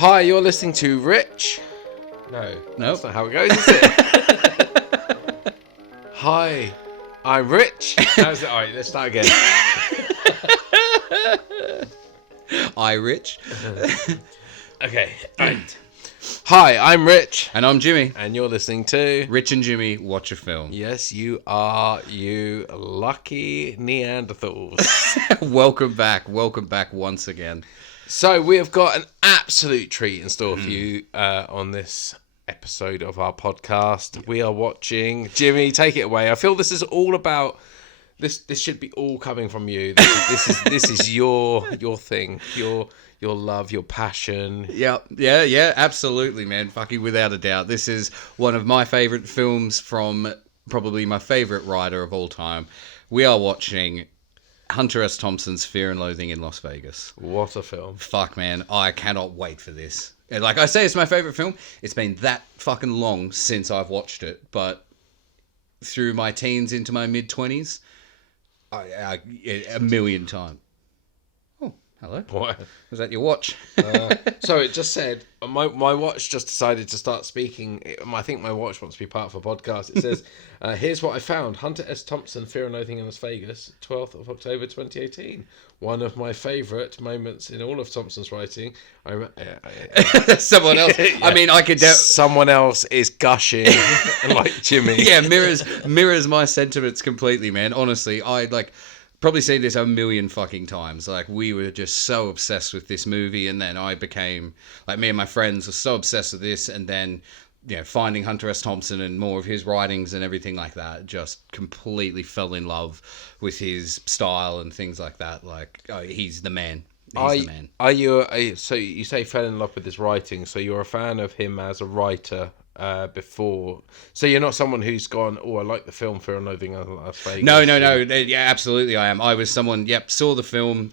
Hi, you're listening to Rich. No, that's not how it goes, is it? Hi, I'm Rich. How's it? All right, let's start again. Hi, Rich. Okay, right. Hi, I'm Rich. And I'm Jimmy. And you're listening to Rich and Jimmy Watch a Film. Yes, you are, you lucky Neanderthals. Welcome back once again. So we have got an absolute treat in store for you on this episode of our podcast. We are watching... Jimmy, take it away. I feel this is all about... This should be all coming from you. This is your thing, your love, your passion. Yeah, absolutely, man. Fucking without a doubt. This is one of my favourite films from probably my favourite writer of all time. We are watching Hunter S. Thompson's Fear and Loathing in Las Vegas. What a film. Fuck, man. I cannot wait for this. And like I say, it's my favourite film. It's been that fucking long since I've watched it. But through my teens into my mid-20s, a million times. Oh, hello. What? Was that your watch? So it just said, my watch just decided to start speaking. I think my watch wants to be part of a podcast. It says, here's what I found. Hunter S. Thompson, Fear and Loathing in Las Vegas, 12th of October 2018. One of my favourite moments in all of Thompson's writing. Someone else. Yeah. I mean, I could... Someone else is gushing like Jimmy. Yeah, mirrors my sentiments completely, man. Honestly, I probably seen this a million fucking times. Like, we were just so obsessed with this movie, and then I became... Like, me and my friends were so obsessed with this, and then... You know, finding Hunter S. Thompson and more of his writings and everything like that, just completely fell in love with his style and things like that. Like, he's the man. He's the man. Are you? So you say fell in love with his writing. So you're a fan of him as a writer before. So you're not someone who's gone, oh, I like the film Fear and Loathing in Las Vegas. No. Yeah, absolutely, I am. I was someone. Yep, saw the film.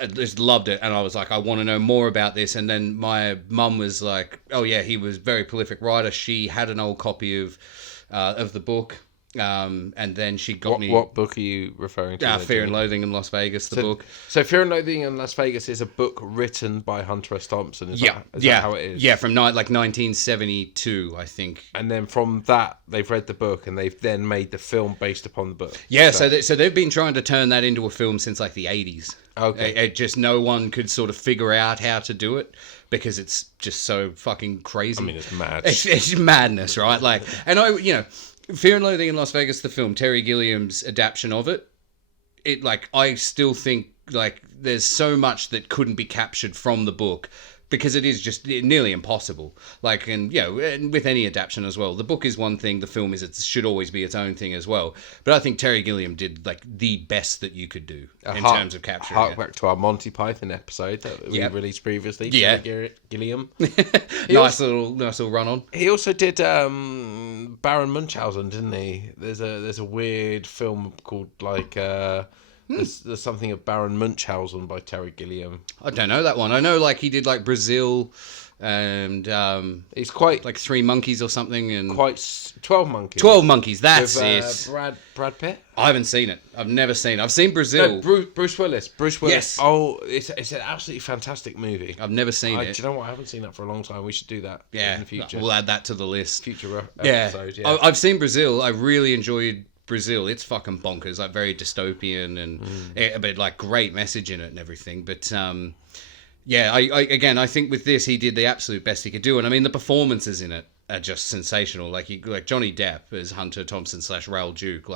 I just loved it, and I was like, I want to know more about this. And then my mum was like, oh yeah, he was a very prolific writer. She had an old copy of the book, and then she got me... What book are you referring to? Fear and Loathing in Las Vegas, the book. So Fear and Loathing in Las Vegas is a book written by Hunter S. Thompson, is that how it is? Yeah, from 1972, I think. And then from that, they've read the book, and they've then made the film based upon the book. Yeah, so they've been trying to turn that into a film since like the 80s. Okay. It just no one could sort of figure out how to do it because it's just so fucking crazy. I mean, it's mad. It's madness, right? Like, and Fear and Loathing in Las Vegas, the film, Terry Gilliam's adaptation of it, I still think, like, there's so much that couldn't be captured from the book because it is just nearly impossible. Like, and, and with any adaptation as well, the book is one thing, the film it should always be its own thing as well. But I think Terry Gilliam did, like, the best that you could do in terms of capturing hark back to our Monty Python episode that we released previously. Yeah. Terry Gilliam. Nice little run on. He also did Baron Munchausen, didn't he? There's a weird film called, like... There's something of Baron Munchausen by Terry Gilliam. I don't know that one. I know, like, he did, like, Brazil and he's quite like 3 Monkeys or something, and 12 Monkeys. 12 Monkeys. That's with, it. Brad Pitt. I haven't seen it. I've never seen it. I've seen Brazil. No, Bruce Willis. Yes. Oh, it's an absolutely fantastic movie. I've never seen it. Do you know what? I haven't seen that for a long time. We should do that. In the future. We'll add that to the list. Future episode. Yeah. I've seen Brazil. I really enjoyed Brazil. It's fucking bonkers, like very dystopian and but like great message in it and everything. But I think with this he did the absolute best he could do, and I mean the performances in it are just sensational. Like Johnny Depp as Hunter Thompson / Raoul Duke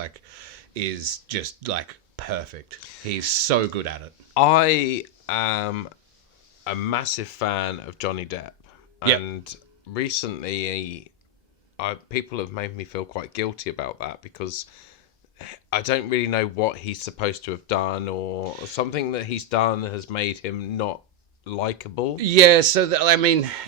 is just like perfect. He's so good at it. I am a massive fan of Johnny Depp, and recently people have made me feel quite guilty about that because I don't really know what he's supposed to have done, or something that he's done has made him not likable. Yeah, so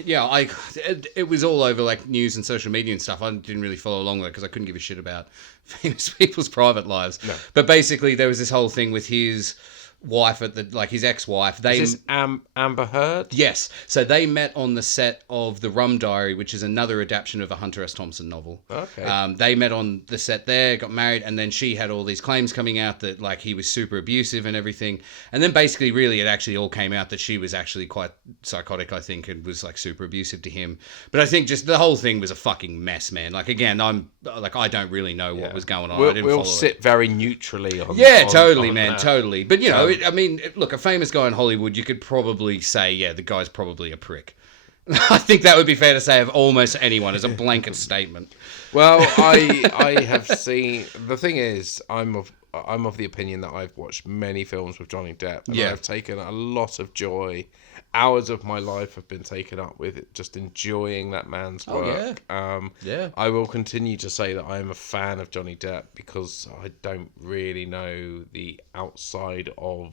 it was all over like news and social media and stuff. I didn't really follow along there because I couldn't give a shit about famous people's private lives. No. But basically there was this whole thing with his wife at the like his ex-wife. They Is this Amber Heard? Yes. So they met on the set of The Rum Diary, which is another adaptation of a Hunter S. Thompson novel. Okay. They met on the set there, got married, and then she had all these claims coming out that like he was super abusive and everything. And then basically, really, it actually all came out that she was actually quite psychotic, I think, and was like super abusive to him. But I think just the whole thing was a fucking mess, man. Like again, I don't really know what was going on. I didn't we'll follow sit it. very neutrally on. Yeah, on, totally, on man, that. totally. But I mean, look, a famous guy in Hollywood, you could probably say, yeah, the guy's probably a prick. I think that would be fair to say of almost anyone as a blanket statement. Well, I have seen. The thing is, I'm of the opinion that I've watched many films with Johnny Depp, and I've taken a lot of joy. Hours of my life have been taken up with it, just enjoying that man's work. Yeah. I will continue to say that I am a fan of Johnny Depp because I don't really know the outside of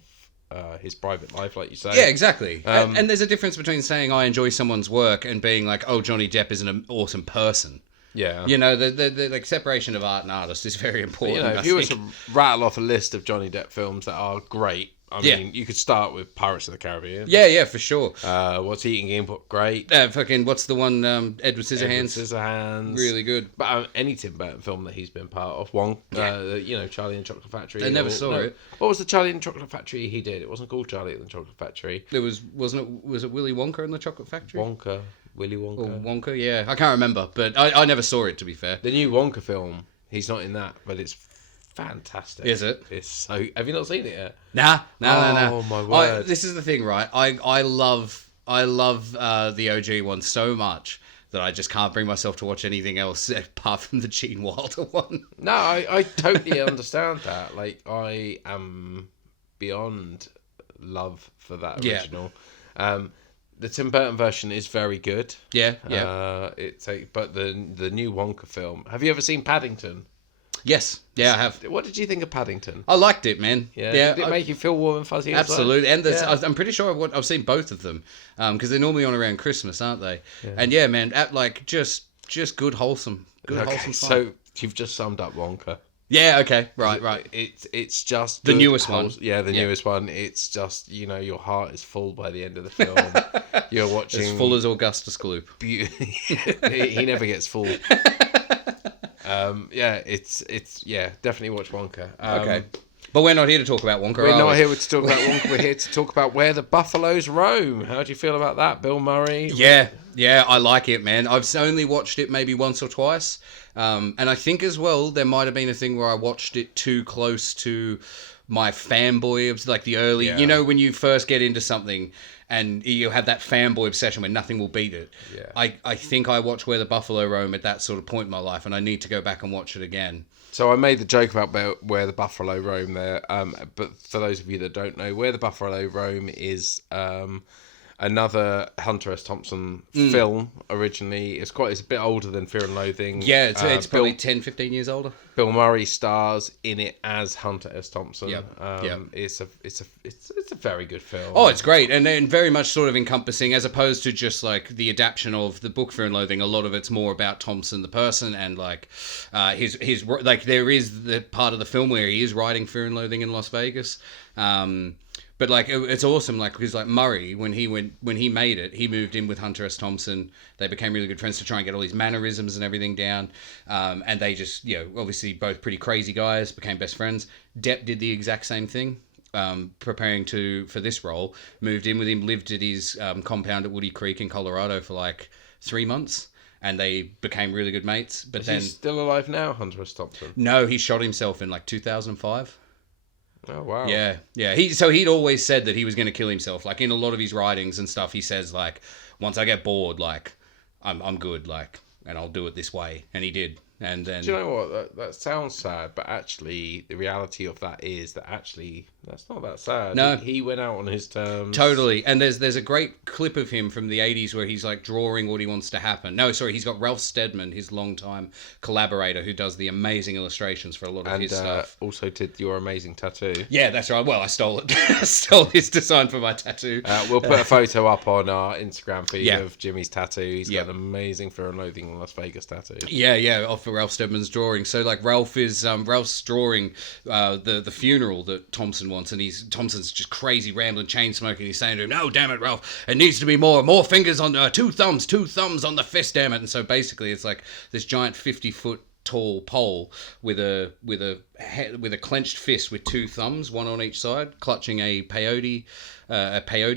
his private life, like you say. Yeah, exactly. And there's a difference between saying I enjoy someone's work and being like, oh, Johnny Depp is an awesome person. Yeah. The like separation of art and artist is very important. If you were to rattle off a list of Johnny Depp films that are great, I mean, you could start with Pirates of the Caribbean. Yeah, for sure. What's Eating Game Book? Great. What's the one? Edward Scissorhands. Scissorhands. Really good. But any Tim Burton film that he's been part of, Charlie and the Chocolate Factory. I never saw it. What was the Charlie and the Chocolate Factory he did? It wasn't called Charlie and the Chocolate Factory. Was it Willy Wonka and the Chocolate Factory? Willy Wonka. Or Wonka, yeah. I can't remember, but I never saw it, to be fair. The new Wonka film, he's not in that, but it's fantastic. Is it? It's so. Have you not seen it yet? Nah. Oh my word! This is the thing, right? I love the OG one so much that I just can't bring myself to watch anything else apart from the Gene Wilder one. No, I totally understand that. Like, I am beyond love for that original. The Tim Burton version is very good. Yeah. But the new Wonka film. Have you ever seen Paddington? Yes. Yeah, I have. What did you think of Paddington? I liked it, man. Yeah. Did it make you feel warm and fuzzy? Absolutely. As well? And I'm pretty sure I've seen both of them because they're normally on around Christmas, aren't they? Yeah. And yeah, man, just good wholesome wholesome fun. So you've just summed up Wonka. Yeah. Okay. Right. It's just the newest one. Yeah, the newest one. It's just your heart is full by the end of the film. You're watching as full as Augustus Gloop. He never gets full. It's definitely watch Wonka. Okay. But we're not here to talk about Wonka, We're not here to talk about Wonka. We're here to talk about Where the Buffaloes Roam. How do you feel about that, Bill Murray? Yeah, I like it, man. I've only watched it maybe once or twice. And I think as well, there might have been a thing where I watched it too close to my fanboy of like the early, when you first get into something and you have that fanboy obsession where nothing will beat it. Yeah. I think I watched Where the Buffalo Roam at that sort of point in my life, and I need to go back and watch it again. So I made the joke about Where the Buffalo Roam there, but for those of you that don't know, Where the Buffalo Roam is another Hunter S. Thompson film originally. It's a bit older than Fear and Loathing. Yeah, it's probably 10, 15 years older. Bill Murray stars in it as Hunter S. Thompson. Yep. It's a very good film. Oh, it's great, and very much sort of encompassing, as opposed to just like the adaptation of the book Fear and Loathing. A lot of it's more about Thompson the person, and like his like there is the part of the film where he is writing Fear and Loathing in Las Vegas. But like it's awesome, like because like Murray, when he made it, he moved in with Hunter S. Thompson. They became really good friends to try and get all these mannerisms and everything down. And they just obviously both pretty crazy guys, became best friends. Depp did the exact same thing, preparing for this role. Moved in with him, lived at his compound at Woody Creek in Colorado for like 3 months. And they became really good mates. But then he's still alive now, Hunter S. Thompson? No, he shot himself in like 2005. Oh wow! Yeah. He'd always said that he was going to kill himself. Like in a lot of his writings and stuff, he says like, once I get bored, like I'm good, like, and I'll do it this way, and he did. And then, do you know what? That sounds sad, but actually, the reality of that is that actually that's not that sad. No, he went out on his terms. Totally. And there's a great clip of him from the 80s where he's like drawing what he wants to happen. No, sorry, he's got Ralph Steadman, his longtime collaborator, who does the amazing illustrations for a lot of his stuff. Also did your amazing tattoo. Yeah, that's right. Well, I stole it. I stole his design for my tattoo. We'll put a photo up on our Instagram feed of Jimmy's tattoo. He's got an amazing Fear and Loathing in Las Vegas tattoo. Yeah, off Ralph Steadman's drawing. So like Ralph's drawing the funeral that Thompson wants, and Thompson's just crazy rambling, chain smoking. He's saying to him, "No, damn it, Ralph, it needs to be more fingers on two thumbs on the fist, damn it." And so basically, it's like this giant 50-foot tall pole with a clenched fist with two thumbs, one on each side, clutching a peyote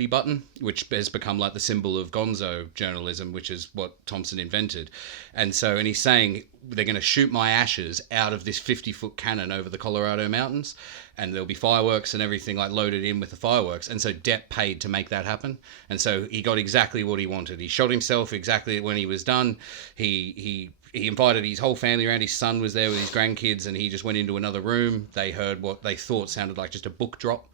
button, which has become like the symbol of gonzo journalism, which is what Thompson invented. And he's saying they're going to shoot my ashes out of this 50-foot cannon over the Colorado mountains, and there'll be fireworks and everything like loaded in with the fireworks. And so Depp paid to make that happen, and so he got exactly what he wanted. He shot himself exactly when he was done. He invited his whole family around. His son was there with his grandkids, and he just went into another room. They heard what they thought sounded like just a book drop,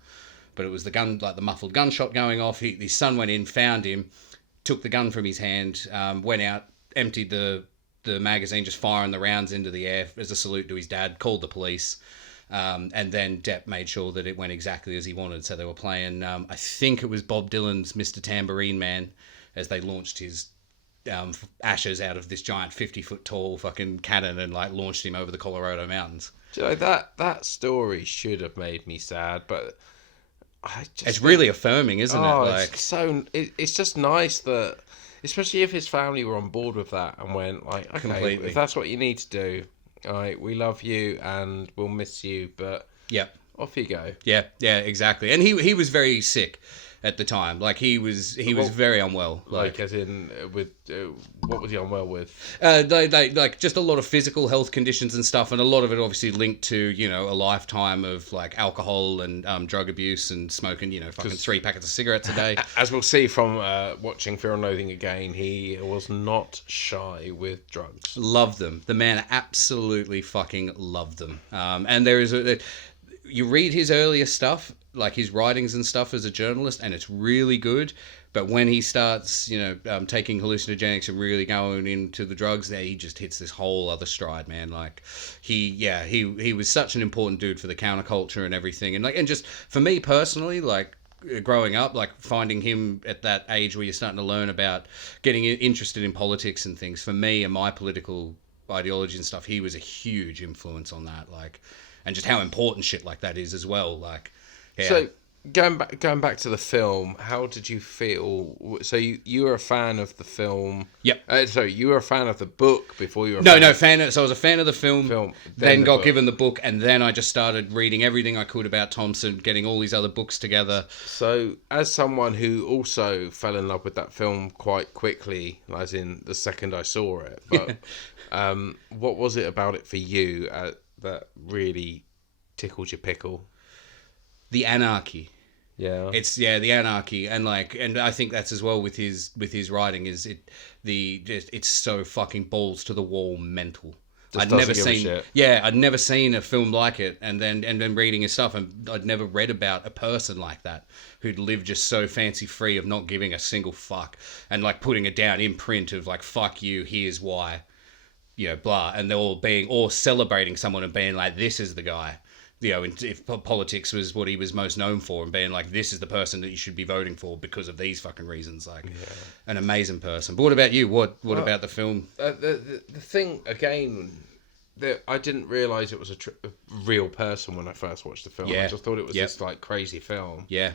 but it was the gun, like the muffled gunshot going off. His son went in, found him, took the gun from his hand, went out, emptied the magazine, just firing the rounds into the air as a salute to his dad, called the police, and then Depp made sure that it went exactly as he wanted. So they were playing, I think it was Bob Dylan's Mr. Tambourine Man, as they launched his ashes out of this giant 50-foot tall fucking cannon and like launched him over the Colorado mountains. Do you know, that story should have made me sad, but it's really affirming, isn't it? Like, it's just nice that, especially if his family were on board with that and went like, okay, completely. If that's what you need to do, all right, we love you and we'll miss you, but yep, off you go. Yeah, exactly. And he was very sick at the time. Like he was very unwell. Like as in with what was he unwell with? They like just a lot of physical health conditions and stuff, and a lot of it obviously linked to a lifetime of like alcohol and drug abuse and smoking fucking 3 packets of cigarettes a day. As we'll see from watching Fear and Loathing again, he was not shy with drugs. Loved them. The man absolutely fucking loved them. And there is you read his earlier stuff, like his writings and stuff as a journalist, and it's really good. But when he starts, taking hallucinogenics and really going into the drugs, there he just hits this whole other stride, man. Like he was such an important dude for the counterculture and everything, and just for me personally, like growing up, like finding him at that age where you're starting to learn about getting interested in politics and things. For me and my political ideology and stuff, he was a huge influence on that, like, and just how important shit like that is as well, like. Yeah. So going back to the film, how did you feel? So you were a fan of the film. Yep. So you were a fan of the book before you were. So I was a fan of the film. Then got given the book, and then I just started reading everything I could about Thompson, getting all these other books together. So as someone who also fell in love with that film quite quickly, as in the second I saw it, but what was it about it for you that really tickled your pickle? The anarchy. Yeah. It's the anarchy, and I think that's as well with his writing, is it's so fucking balls to the wall mental. I'd never seen a film like it, and then reading his stuff, and I'd never read about a person like that who'd lived just so fancy free of not giving a single fuck, and like putting it down in print of like, fuck you, here's why, blah, and they're all celebrating someone and being like, this is the guy. If politics was what he was most known for, and being like, this is the person that you should be voting for because of these fucking reasons. Like, an amazing person. But what about you? What about the film? The thing, again, that I didn't realise it was a real person when I first watched the film. I just thought it was this like crazy film. Yeah.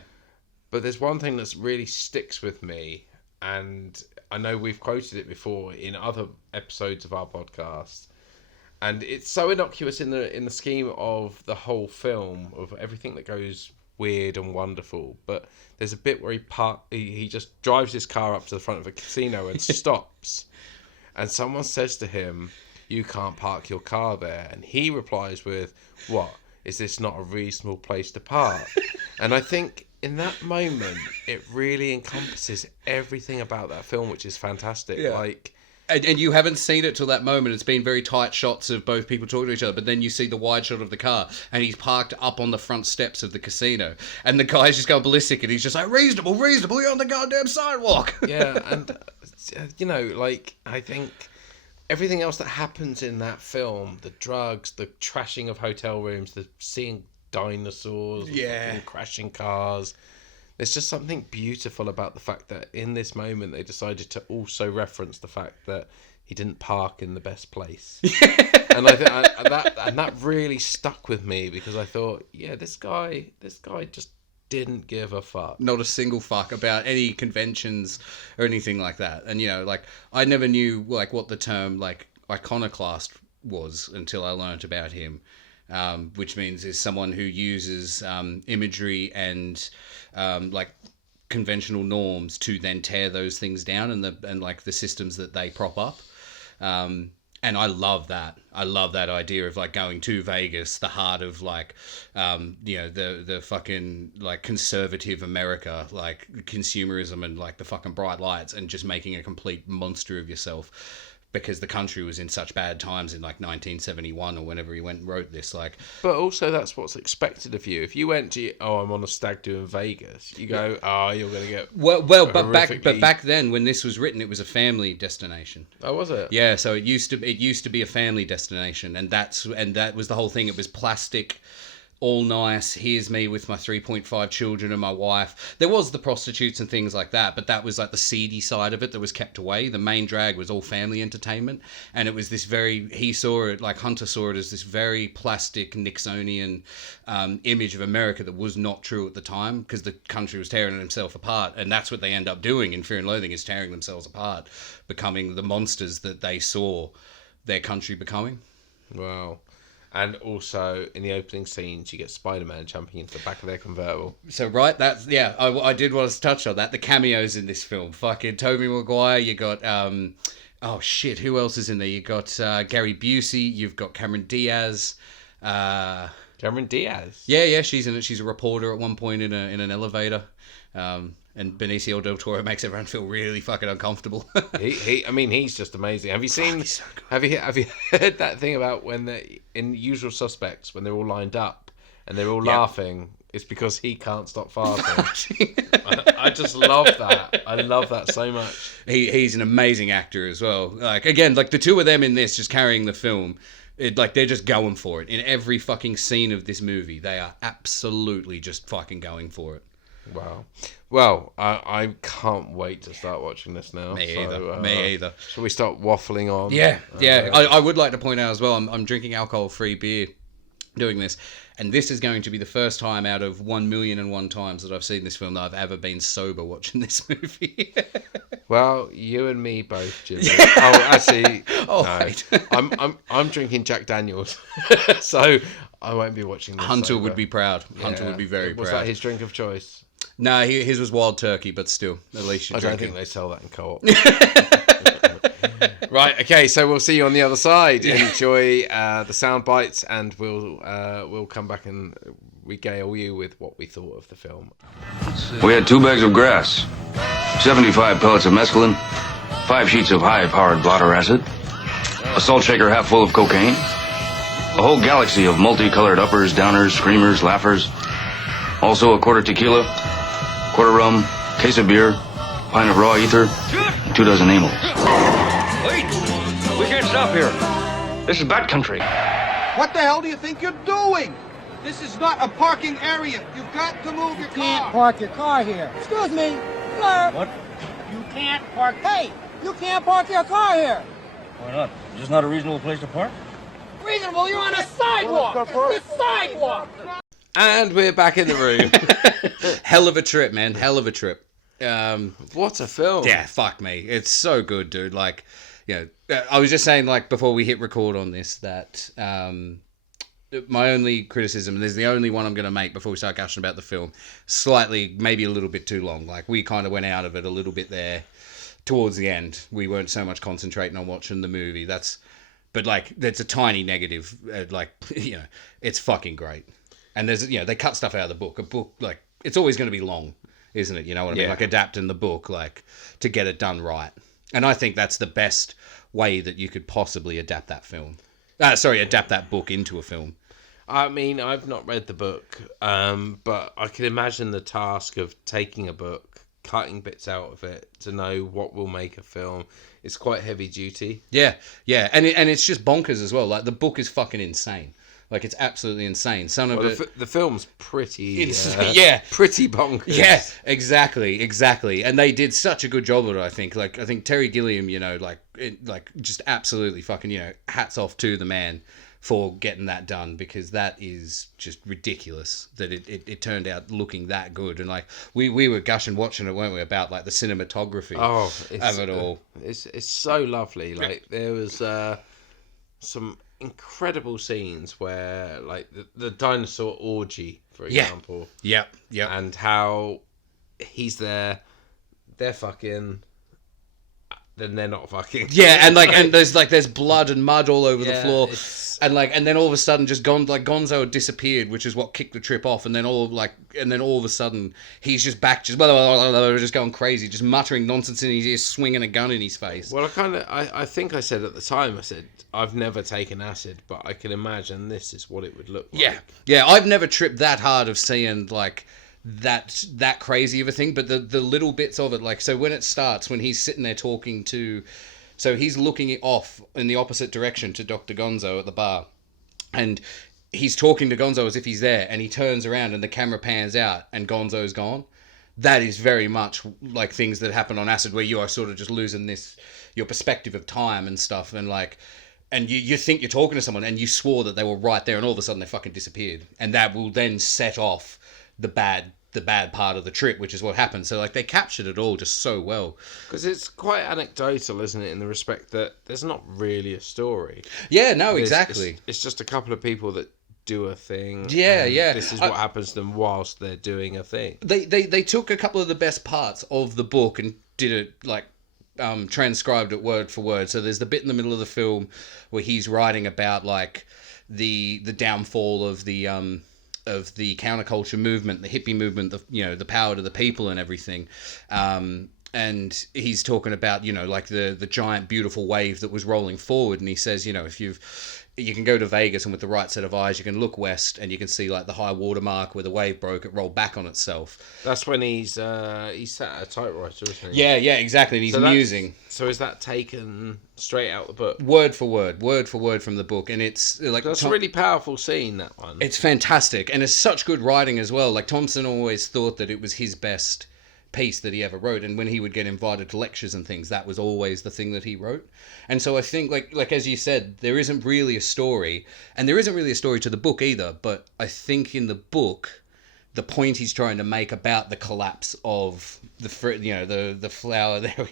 But there's one thing that really sticks with me, and I know we've quoted it before in other episodes of our podcast. And it's so innocuous in the scheme of the whole film, of everything that goes weird and wonderful. But there's a bit where he just drives his car up to the front of a casino and stops. And someone says to him, "You can't park your car there." And he replies with, "What? Is this not a reasonable place to park?" And I think in that moment, it really encompasses everything about that film, which is fantastic. Yeah. Like... And you haven't seen it till that moment. It's been very tight shots of both people talking to each other, but then you see the wide shot of the car, and he's parked up on the front steps of the casino, and the guy's just going ballistic, and he's just like, reasonable, you're on the goddamn sidewalk. Yeah, and, I think everything else that happens in that film, the drugs, the trashing of hotel rooms, the seeing dinosaurs, crashing cars... There's just something beautiful about the fact that in this moment they decided to also reference the fact that he didn't park in the best place. And that really stuck with me because I thought, yeah, this guy just didn't give a fuck. Not a single fuck about any conventions or anything like that. And like I never knew like what the term like iconoclast was until I learnt about him. Which means is someone who uses imagery and like conventional norms to then tear those things down and like the systems that they prop up. And I love that. I love that idea of like going to Vegas, the heart of like, the fucking like conservative America, like consumerism and like the fucking bright lights, and just making a complete monster of yourself. Because the country was in such bad times in like 1971 or whenever he went and wrote this, like. But also, that's what's expected of you. If you went to, I'm on a stag do in Vegas, you go, you're gonna get but back then when this was written, it was a family destination. Oh, was it? Yeah, so it used to be a family destination, and that was the whole thing. It was plastic. All nice. Here's me with my 3.5 children and my wife. There was the prostitutes and things like that, but that was like the seedy side of it that was kept away. The main drag was all family entertainment, and it was this Hunter saw it as this very plastic Nixonian image of America that was not true at the time because the country was tearing itself apart, and that's what they end up doing in Fear and Loathing, is tearing themselves apart, becoming the monsters that they saw their country becoming. Wow. And also, in the opening scenes, you get Spider-Man jumping into the back of their convertible. So, right, I did want to touch on that. The cameos in this film. Fucking Tobey Maguire, you got, who else is in there? You got Gary Busey, you've got Cameron Diaz. Cameron Diaz? Yeah, she's in it. She's a reporter at one point in an elevator. And Benicio del Toro makes everyone feel really fucking uncomfortable. He's just amazing. Have you seen? So have you heard that thing about when in Usual Suspects when they're all lined up and they're all laughing? It's because he can't stop farting. I just love that. I love that so much. He's an amazing actor as well. Like again, like the two of them in this just carrying the film. They're just going for it in every fucking scene of this movie. They are absolutely just fucking going for it. Wow. Well, I can't wait to start watching this now. Me either. Shall we start waffling on? Yeah. I would like to point out as well, I'm drinking alcohol-free beer doing this, and this is going to be the first time out of 1,000,001 times that I've seen this film that I've ever been sober watching this movie. Well, you and me both, Jimmy. Actually, no. Wait. I'm drinking Jack Daniels, so I won't be watching this. Hunter sober. would be proud. Hunter would be very proud. Was that his drink of choice? No, his was wild turkey, but still, at least you're drinking. I don't think they sell that in Co-op. Right, okay, so we'll see you on the other side. Enjoy the sound bites, and we'll come back and regale you with what we thought of the film. We had 2 bags of grass, 75 pellets of mescaline, 5 sheets of high-powered blotter acid, a salt shaker half full of cocaine, a whole galaxy of multicolored uppers, downers, screamers, laughers, also a quarter tequila, quarter rum, case of beer, pint of raw ether, and 2 dozen amyls. Wait! We can't stop here. This is bad country. What the hell do you think you're doing? This is not a parking area. You've got to move your car. You can't park your car here. Excuse me, sir. What? You can't park. Hey, you can't park your car here. Why not? Is this not a reasonable place to park? Reasonable? You're on a sidewalk. It's a sidewalk. And we're back in the room. Hell of a trip, man. Hell of a trip. What a film. Yeah, fuck me. It's so good, dude. Like, I was just saying, like, before we hit record on this, that my only criticism, and there's the only one I'm going to make before we start gushing about the film, slightly, maybe a little bit too long. Like, we kind of went out of it a little bit there towards the end. We weren't so much concentrating on watching the movie. But, like, that's a tiny negative. It's fucking great. And there's, they cut stuff out of the book. A book, like, it's always going to be long, isn't it? You know what I mean? Like, adapting the book, like, to get it done right. And I think that's the best way that you could possibly adapt that film. Adapt that book into a film. I mean, I've not read the book, but I can imagine the task of taking a book, cutting bits out of it to know what will make a film. It's quite heavy duty. Yeah. And it's just bonkers as well. Like, the book is fucking insane. Like, it's absolutely insane. Some of Well, it... the film's pretty... yeah. Pretty bonkers. Yeah, exactly. And they did such a good job of it, I think. Like, I think Terry Gilliam, just absolutely fucking, hats off to the man for getting that done, because that is just ridiculous that it turned out looking that good. And like we were gushing watching it, weren't we, about like the cinematography of it all. It's so lovely. Like, there was some incredible scenes where, like, the dinosaur orgy, for example. Yeah. And how he's there, they're fucking, then they're not fucking. Yeah, and there's blood and mud all over the floor. And then all of a sudden, just Gonzo had disappeared, which is what kicked the trip off. And then all of a sudden, he's just back, just going crazy, just muttering nonsense in his ear, swinging a gun in his face. Well, I think I said at the time, I said, I've never taken acid, but I can imagine this is what it would look like. Yeah, I've never tripped that hard of seeing like that crazy of a thing, but the little bits of it, like, so when it starts, when he's sitting there talking to. So he's looking off in the opposite direction to Dr. Gonzo at the bar. And he's talking to Gonzo as if he's there. And he turns around and the camera pans out and Gonzo's gone. That is very much like things that happen on acid, where you are sort of just losing your perspective of time and stuff. And like, and you think you're talking to someone and you swore that they were right there, and all of a sudden they fucking disappeared. And that will then set off the bad part of the trip, which is what happened. So like, they captured it all just so well, because it's quite anecdotal, isn't it, in the respect that there's not really a story. Exactly. It's just a couple of people that do a thing. Yeah. This is what happens to them whilst they're doing a thing. They took a couple of the best parts of the book and did it like transcribed it word for word. So there's the bit in the middle of the film where he's writing about like the downfall of the counterculture movement, the hippie movement, the power to the people and everything. And he's talking about, like the giant, beautiful wave that was rolling forward. And he says, if you can go to Vegas, and with the right set of eyes, you can look west and you can see like the high water mark where the wave broke, it rolled back on itself. That's when he's sat at a typewriter, isn't he? Yeah, exactly. And he's musing. So is that taken straight out the book? Word for word from the book. And it's like... That's a really powerful scene, that one. It's fantastic. And it's such good writing as well. Like, Thompson always thought that it was his best piece that he ever wrote, and when he would get invited to lectures and things, that was always the thing that he wrote. And so I think, like as you said, there isn't really a story, and there isn't really a story to the book either, but I think in the book, the point he's trying to make about the collapse of the flower there.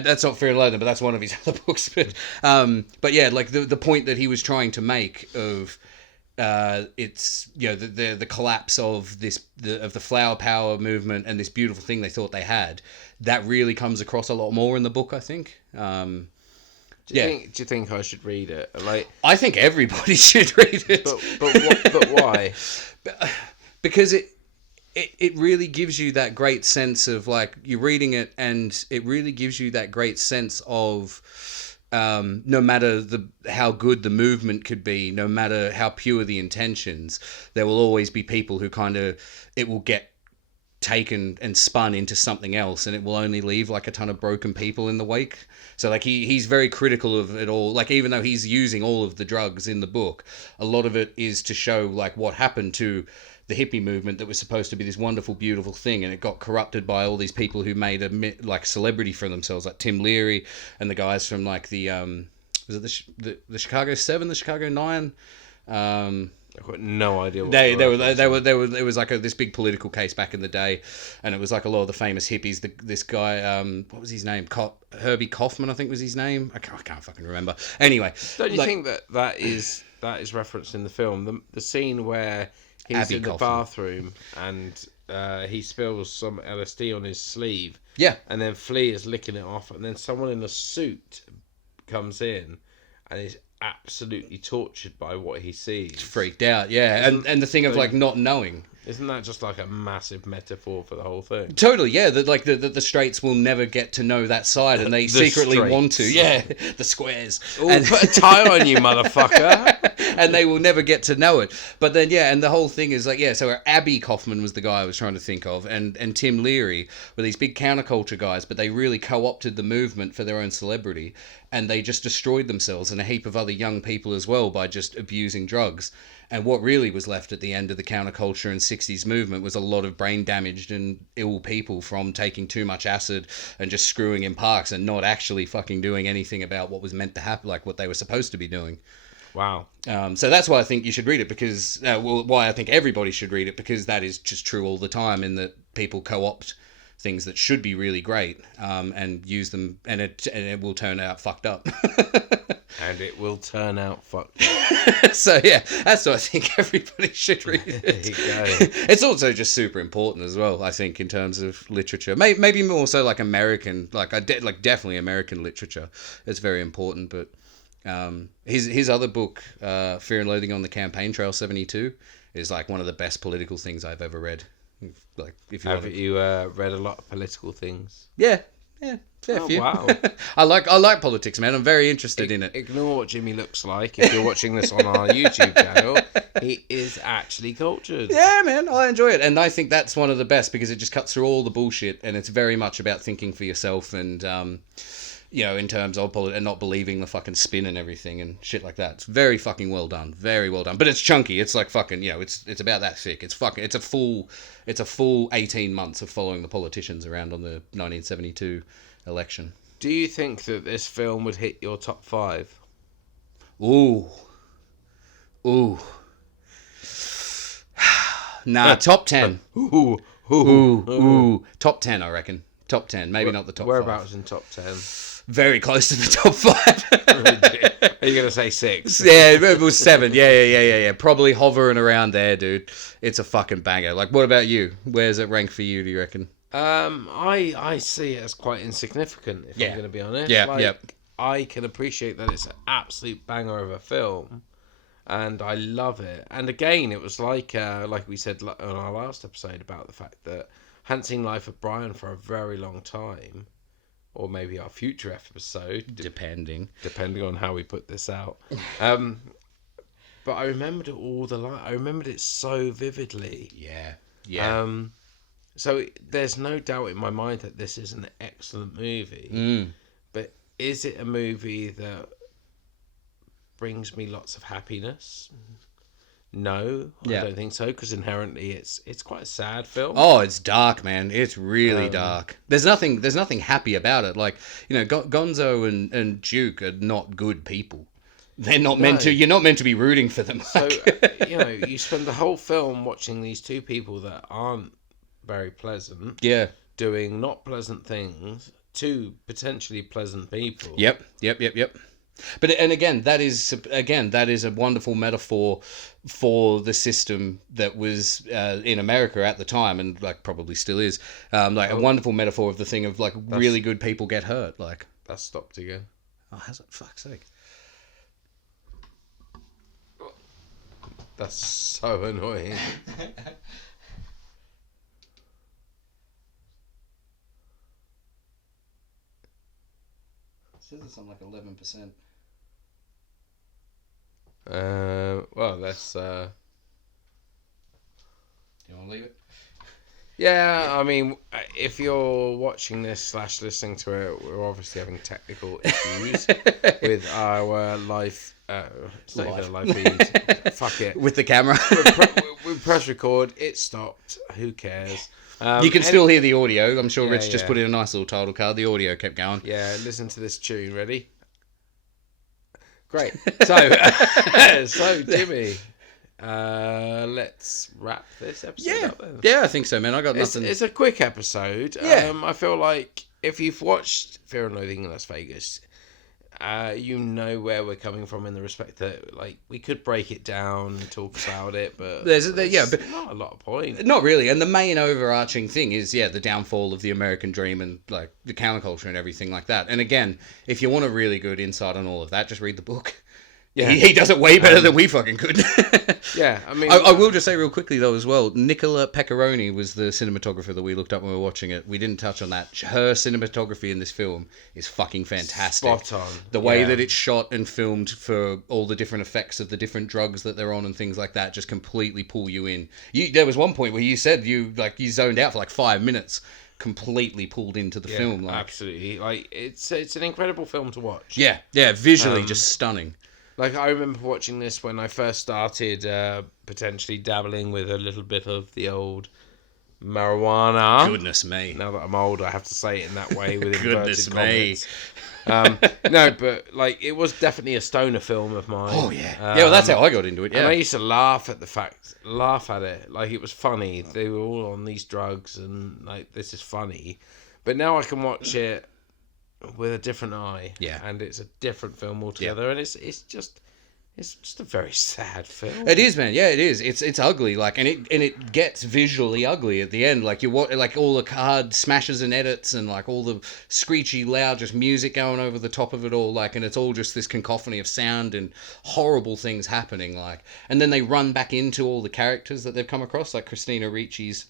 That's not Fear and Loathing, but that's one of his other books. But yeah, like the point that he was trying to make of it's the collapse of the flower power movement and this beautiful thing they thought they had, that really comes across a lot more in the book, I think. Do you think I should read it? Like, I think everybody should read it. But why? Because it really gives you that great sense of, like, you're reading it and it really gives you that great sense of no matter how good the movement could be, no matter how pure the intentions, there will always be people who it will get taken and spun into something else, and it will only leave like a ton of broken people in the wake. So like he's very critical of it all. Like, even though he's using all of the drugs in the book, a lot of it is to show like what happened to the hippie movement that was supposed to be this wonderful, beautiful thing, and it got corrupted by all these people who made a celebrity for themselves, like Tim Leary and the guys from like the was it the Chicago 7, the Chicago 9. I've got no idea what they were. It was like this big political case back in the day, and it was like a lot of the famous hippies. This guy, what was his name? Herbie Kaufman, I think was his name. I can't fucking remember. Anyway, don't you think that is referenced in the film? The scene where he's Abby in the Kaufman. bathroom and he spills some LSD on his sleeve. Yeah. And then Flea is licking it off, and then someone in a suit comes in and is absolutely tortured by what he sees. Freaked out, yeah. And the thing of like not knowing. Isn't that just like a massive metaphor for the whole thing? Totally, yeah. That like the straights will never get to know that side, and they The secretly want to. straights. Yeah, the squares. Oh, put a tie on you, motherfucker. And they will never get to know it. But then, yeah, and the whole thing is like, yeah, so Abby Kaufman was the guy I was trying to think of, and Tim Leary were these big counterculture guys, but they really co-opted the movement for their own celebrity, and they just destroyed themselves and a heap of other young people as well by just abusing drugs. And what really was left at the end of the counterculture and 60s movement was a lot of brain damaged and ill people from taking too much acid and just screwing in parks and not actually fucking doing anything about what was meant to happen, like what they were supposed to be doing. Wow. So that's why I think you should read it, because why I think everybody should read it, because that is just true all the time, in that people co-opt things that should be really great and use them, and it will turn out fucked up. And it will turn out fucked. So yeah, that's what I think everybody should read it. There you go. It's also just super important as well, I think, in terms of literature. Maybe more so like American, like definitely American literature. It's very important. But his other book, Fear and Loathing on the Campaign Trail 72, is like one of the best political things I've ever read. Like, if you Have you read a lot of political things? yeah, fair Oh, few. wow. I like politics, man. I'm very interested in it. Ignore what Jimmy looks like. If you're watching this on our YouTube channel, he is actually cultured. Yeah, man, I enjoy it, and I think that's one of the best, because it just cuts through all the bullshit, and it's very much about thinking for yourself, and in terms of politics, and not believing the fucking spin and everything and shit like that. It's very fucking well done, very well done. But it's chunky. It's like fucking, it's about that thick. It's a full 18 months of following the politicians around on the 1972 election. Do you think that this film would hit your top 5? Ooh. Nah, top 10. Ooh. Top 10, I reckon. Top 10, maybe not the top 5. Whereabouts in top 10? Very close to the top 5. Are you going to say 6? Yeah, it was 7. Yeah. Probably hovering around there, dude. It's a fucking banger. Like, what about you? Where's it rank for you, do you reckon? I see it as quite insignificant, if I'm going to be honest. Yeah. I can appreciate that it's an absolute banger of a film, and I love it. And again, it was like we said on our last episode about the fact that I hadn't seen Life of Brian for a very long time, or maybe our future episode, Depending on how we put this out. But I remembered it I remembered it so vividly. Yeah. So there's no doubt in my mind that this is an excellent movie. But is it a movie that brings me lots of happiness? No, I don't think so, because inherently it's quite a sad film. Oh, it's dark, man. It's really dark. There's nothing happy about it. Like, Gonzo and Duke are not good people. They're not meant to. You're not meant to be rooting for them. So you spend the whole film watching these two people that aren't very pleasant. Yeah. Doing not pleasant things to potentially pleasant people. Yep. But again, that is a wonderful metaphor for the system that was in America at the time, and like probably still is. A wonderful metaphor of the thing of like really good people get hurt. Like, that stopped again. Oh, has it? Fuck's sake! That's so annoying. Says it's on like 11%. Well, let's. Do you want to leave it? Yeah, I mean, if you're watching this / listening to it, we're obviously having technical issues with our live. It's not even a live feed. Fuck it. With the camera. we press record. It stopped. Who cares? You can still hear the audio. I'm sure Rich just yeah. put in a nice little title card. The audio kept going. Yeah, listen to this tune. Ready? Great. So Jimmy, let's wrap this episode up then. Yeah, I think so, man. I got nothing. It's a quick episode. Yeah. I feel like if you've watched Fear and Loathing in Las Vegas, you know where we're coming from in the respect that, like, we could break it down and talk about it, but there's not a lot of point. Not really. And the main overarching thing is, the downfall of the American dream and like the counterculture and everything like that. And again, if you want a really good insight on all of that, just read the book. Yeah. He does it way better than we fucking could. Yeah, I mean... I will just say real quickly, though, as well, Nicola Pecoroni was the cinematographer that we looked up when we were watching it. We didn't touch on that. Her cinematography in this film is fucking fantastic. Spot on. The way that it's shot and filmed for all the different effects of the different drugs that they're on and things like that just completely pull you in. There was one point where you said you zoned out for like 5 minutes, completely pulled into the film. Like. Absolutely. Like, it's an incredible film to watch. Yeah, visually just stunning. Like, I remember watching this when I first started potentially dabbling with a little bit of the old marijuana. Goodness me. Now that I'm old, I have to say it in that way with Goodness inverted me. comments. No, but, like, it was definitely a stoner film of mine. Oh, yeah. Well, that's how I got into it, yeah. And I used to laugh at it. Like, it was funny. They were all on these drugs and, like, this is funny. But now I can watch it with a different eye, and it's a different film altogether, and it's just a very sad film. It is, man. Yeah, it is. It's ugly, like, and it gets visually ugly at the end. Like you watch, like all the card smashes and edits, and like all the screechy, loud, just music going over the top of it all, like, and it's all just this cacophony of sound and horrible things happening, like, and then they run back into all the characters that they've come across, like Christina Ricci's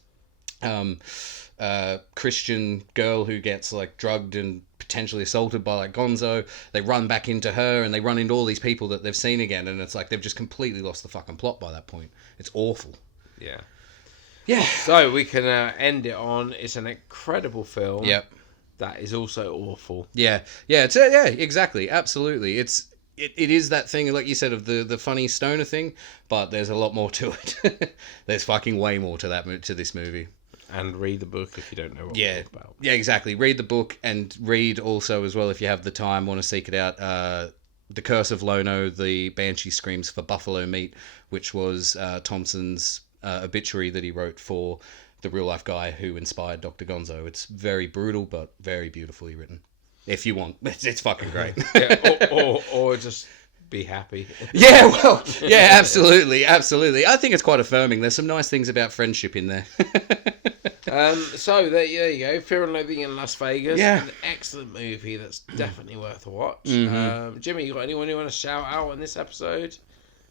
Christian girl who gets like drugged and potentially assaulted by like Gonzo. They run back into her and they run into all these people that they've seen again, and it's like they've just completely lost the fucking plot by that point. It's awful. Yeah. So we can end it on, it's an incredible film. Yep. That is also awful. Yeah. Exactly. Absolutely. It is that thing, like you said, of the funny stoner thing, but there's a lot more to it. There's fucking way more to this movie. And read the book if you don't know what it's about. Yeah, exactly. Read the book, and read also as well, if you have the time, want to seek it out, The Curse of Lono, The Banshee Screams for Buffalo Meat, which was Thompson's obituary that he wrote for the real-life guy who inspired Dr. Gonzo. It's very brutal, but very beautifully written. If you want. It's fucking great. or just... be happy. Yeah, well, yeah, absolutely. I think it's quite affirming. There's some nice things about friendship in there. So there you go. Fear and Loathing in Las Vegas. Yeah. An excellent movie that's definitely worth a watch. Mm-hmm. Jimmy, you got anyone you want to shout out on this episode?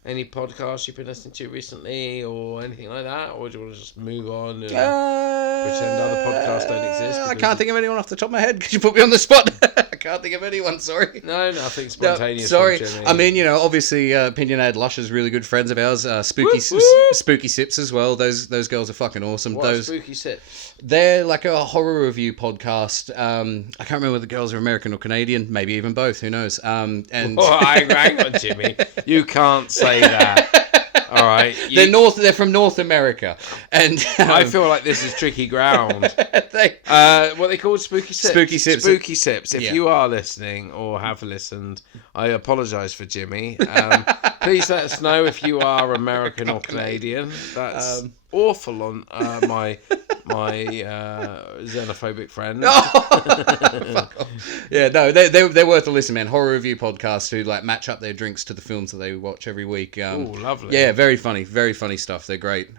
Any podcasts you've been listening to recently or anything like that? Or do you want to just move on and pretend other podcasts don't exist? I can't think of anyone off the top of my head because you put me on the spot. I can't think of anyone, sorry. No, nothing spontaneous. No, sorry. Jimmy. I mean, obviously, Opinionated Lushers, really good friends of ours. Spooky Sips as well. Those girls are fucking awesome. What are Spooky Sips? They're like a horror review podcast. I can't remember whether the girls are American or Canadian. Maybe even both. Who knows? And hang on, Jimmy. You can't say that. All right, they're from North America, and I feel like this is tricky ground. What they called Spooky Sips. Spooky Sips. If you are listening or have listened, I apologise for Jimmy. Please let us know if you are American or Canadian. That's awful on my xenophobic friend. Yeah, no, they're worth a listen, man. Horror review podcasts who like match up their drinks to the films that they watch every week. Lovely. Yeah, very funny stuff. They're great.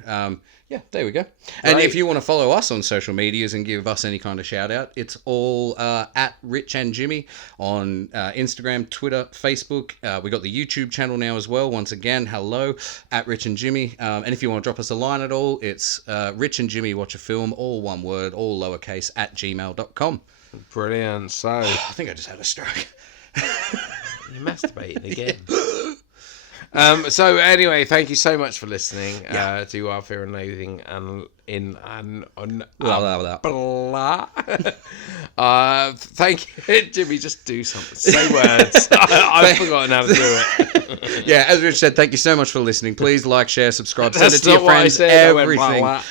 Yeah, there we go. And if you want to follow us on social medias and give us any kind of shout out, it's all at Rich and Jimmy on Instagram, Twitter, Facebook. We got the YouTube channel now as well. Once again, hello at Rich and Jimmy. And if you want to drop us a line at all, it's Rich and Jimmy watch a film, all one word, all lowercase at gmail.com. Brilliant. So I think I just had a stroke. You're masturbating again. So anyway, thank you so much for listening to our Fear and Loathing thank you, Jimmy. Just do something. Say words. I've forgotten how to do it. Yeah, as Rich said, thank you so much for listening. Please like, share, subscribe, send it to your friends. Everything. Like,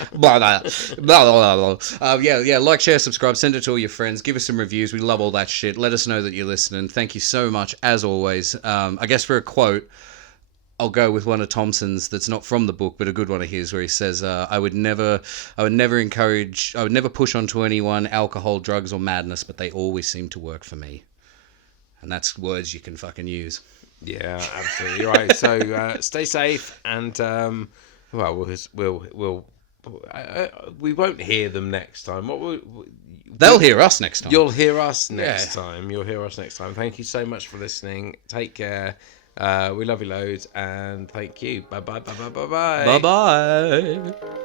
share, subscribe, send it to all your friends. Give us some reviews. We love all that shit. Let us know that you're listening. Thank you so much, as always. I guess for a quote, I'll go with one of Thompson's that's not from the book, but a good one of his, where he says, I would never push onto anyone alcohol, drugs, or madness, but they always seem to work for me. And that's words you can fucking use. Yeah, absolutely. You're right. So stay safe, and we won't hear them next time. They'll hear us next time. You'll hear us next time. You'll hear us next time. Thank you so much for listening. Take care. We love you loads, and thank you. Bye bye bye bye bye bye. Bye bye.